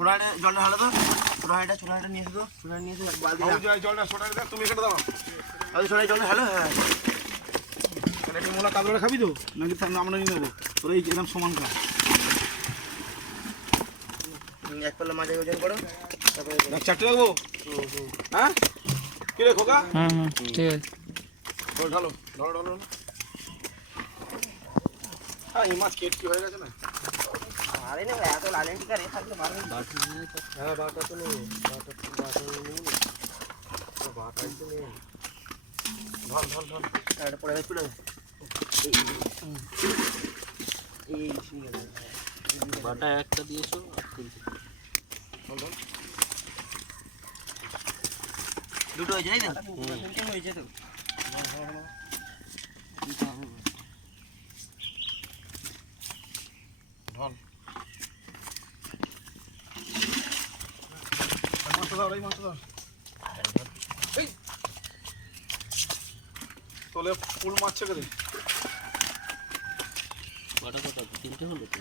ছোড়াটা জলটা ঢালো তো, ছোড়াটা নিয়ে এসো তো, ছোড়াটা নিয়ে এসো বালতি জলটা ছোটাই দেখ, তুমি এখানে দাও। ছোড়াটা জলটা ঢালো। হ্যাঁ তাহলে তুই মোলা কাদড়া খাবি তো নাকি আমরা নিয়ে নেবো? তোর এই একদম সমান কাজ। এক পাল্লা মাঝে ওজন করো, তারপরে দেখ চারটে রাখবো। হ্যাঁ কি রে খোকা? ঠিক আছে। ঢালো ঢালো ঢালো। হ্যাঁ এই মাছ কেটকি হয়ে গেছে না? আরে না এত লালেন টিকা রে থাকলে মারবে। হ্যাঁ বাটা তো নেই, বাটা নেই, বাটাই তো নেই। ঢল ঢল ঢল। এটা পড়ে গেছিল এই ঠিক আছে। বাটা একটা দিয়েছো আর তিনটে। দুটো হয়েছে তাই তো? তিনটে হয়েছে তো। ঢল। মাছটা দাও, এই মাছটা দাও। এই তোলে ফুল মারছে কে রে? বাটা কটা? তিনটে হলো তো।